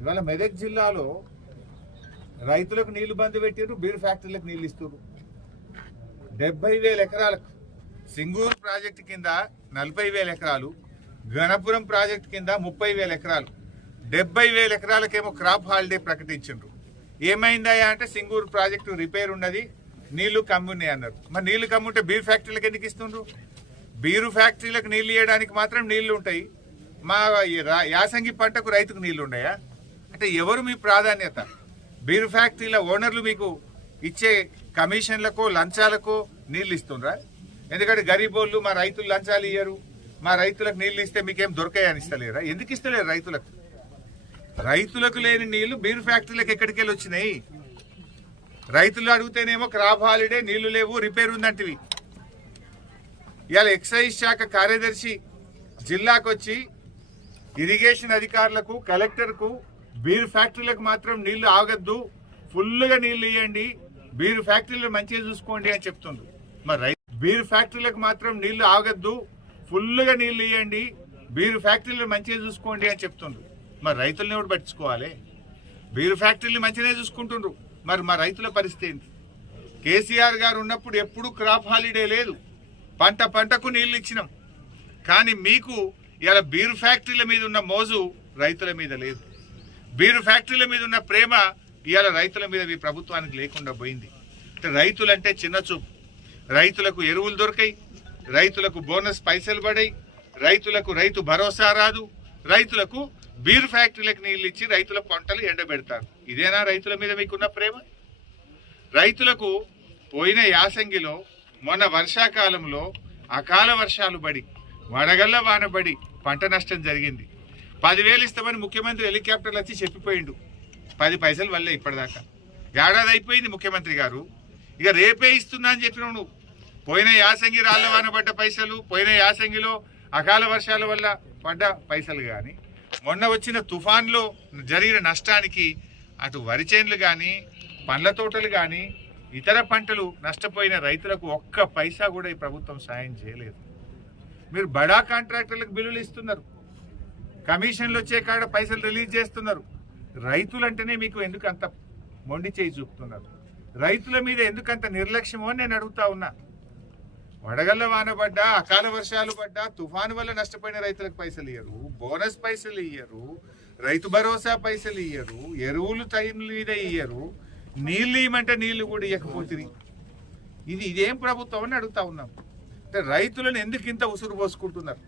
ఇవాళ మెదక్ జిల్లాలో రైతులకు నీళ్లు బంద్ పెట్టారు, బీర్ ఫ్యాక్టరీలకు నీళ్లు ఇస్తారు. 70,000 ఎకరాలకు సింగూరు ప్రాజెక్టు కింద 40,000 ఎకరాలు, గణపురం ప్రాజెక్టు కింద 30,000 ఎకరాలు, 70,000 ఎకరాలకేమో క్రాప్ హాలిడే ప్రకటించారు. ఏమైందా అంటే సింగూరు ప్రాజెక్టు రిపేర్ ఉన్నది, నీళ్లు కమ్మున్నాయి అన్నారు. మరి నీళ్లు కమ్ముంటే బీర్ ఫ్యాక్టరీలకు ఎందుకు ఇస్తుండ్రు? బీరు ఫ్యాక్టరీలకు నీళ్లు ఇవ్వడానికి మాత్రం నీళ్లు ఉంటాయి, మా యాసంగి పంటకు రైతుకు నీళ్లు ఉన్నాయా? అంటే ఎవరు మీ ప్రాధాన్యత? బీరు ఫ్యాక్టరీల ఓనర్లు మీకు ఇచ్చే కమిషన్లకు లంచాలకు నీళ్లు ఇస్తుండ్రా? ఎందుకంటే గరీబోళ్ళు మా రైతులు లంచాలు ఇయ్యరు, మా రైతులకు నీళ్లు ఇస్తే మీకేం దొరకాయని ఇస్తలేరా? ఎందుకు ఇస్తలేరు రైతులకు? రైతులకు లేని నీళ్లు బీరు ఫ్యాక్టరీలకు ఎక్కడికి వెళ్ళి వచ్చినాయి? రైతులు అడిగితేనేమో క్రాప్ హాలిడే, నీళ్లు లేవు, రిపేర్ ఉందంటివి. ఇవాళ ఎక్సైజ్ శాఖ కార్యదర్శి జిల్లాకు వచ్చి ఇరిగేషన్ అధికారులకు, కలెక్టర్కు బీర్ ఫ్యాక్టరీలకు మాత్రం నీళ్లు ఆగద్దు, ఫుల్గా నీళ్లు ఇవ్వండి, బీర్ ఫ్యాక్టరీలు మంచిగా చూసుకోండి అని చెప్తుండ్రు. మరి బీర్ ఫ్యాక్టరీలకు మాత్రం నీళ్లు ఆగద్దు, ఫుల్గా నీళ్లు ఇవ్వండి, బీర్ ఫ్యాక్టరీలు మంచిగా చూసుకోండి అని చెప్తుండ్రు. మరి రైతులను ఎవరు పట్టించుకోవాలి? బీర్ ఫ్యాక్టరీలు మంచిగానే చూసుకుంటుండ్రు, మరి మా రైతుల పరిస్థితి ఏంటి? కేసీఆర్ గారు ఉన్నప్పుడు ఎప్పుడు క్రాప్ హాలిడే లేదు, పంట పంటకు నీళ్లు ఇచ్చినాం. కానీ మీకు ఇలా బీర్ ఫ్యాక్టరీల మీద ఉన్న మోజు రైతుల మీద లేదు, బీరు ఫ్యాక్టరీల మీద ఉన్న ప్రేమ ఇవాళ రైతుల మీద మీ ప్రభుత్వానికి లేకుండా పోయింది. రైతులంటే చిన్న చూపు, రైతులకు ఎరువులు దొరికాయి, రైతులకు బోనస్ పైసలు పడాయి, రైతులకు రైతు భరోసా రాదు, రైతులకు బీరు ఫ్యాక్టరీలకు నీళ్ళు ఇచ్చి రైతుల పంటలు ఎండబెడతారు. ఇదేనా రైతుల మీద మీకున్న ప్రేమ? రైతులకు పోయిన యాసంగిలో మొన్న వర్షాకాలంలో అకాల వర్షాలు పడి, వడగళ్ల వానబడి పంట నష్టం జరిగింది. 10,000 ఇస్తామని ముఖ్యమంత్రి హెలికాప్టర్లు వచ్చి చెప్పిపోయిండు, 10 పైసలు వల్లే ఇప్పటిదాకా. ఏడాది అయిపోయింది ముఖ్యమంత్రి గారు, ఇక రేపే ఇస్తున్నా అని చెప్పినావు నువ్వు. పోయిన యాసంగి రాళ్ల వాన పడ్డ పైసలు, పోయిన యాసంగిలో అకాల వర్షాల వల్ల పడ్డ పైసలు కానీ, మొన్న వచ్చిన తుఫాన్లో జరిగిన నష్టానికి అటు వరి చేన్లు కానీ, పండ్ల తోటలు కానీ, ఇతర పంటలు నష్టపోయిన రైతులకు ఒక్క పైసా కూడా ఈ ప్రభుత్వం సాయం చేయలేదు. మీరు బడా కాంట్రాక్టర్లకు బిల్లులు ఇస్తున్నారు, కమిషన్లు వచ్చే కాడ పైసలు రిలీజ్ చేస్తున్నారు. రైతులంటేనే మీకు ఎందుకు అంత మొండి చేయి చూపుతున్నారు? రైతుల మీద ఎందుకంత నిర్లక్ష్యమో అని నేను అడుగుతా ఉన్నా. వడగళ్ల వాన పడ్డా, అకాల వర్షాలు పడ్డా, తుఫాను వల్ల నష్టపోయిన రైతులకు పైసలు ఇయ్యరు, బోనస్ పైసలు ఇయ్యరు, రైతు భరోసా పైసలు ఇయ్యరు, ఎరువులు టైం మీద ఇయ్యరు, నీళ్ళు ఇవ్వమంటే నీళ్లు కూడా ఇవ్వకపోతుంది. ఇదేం ప్రభుత్వం అని అడుగుతా ఉన్నాం. అంటే రైతులను ఎందుకు ఇంత ఉసురు పోసుకుంటున్నారు?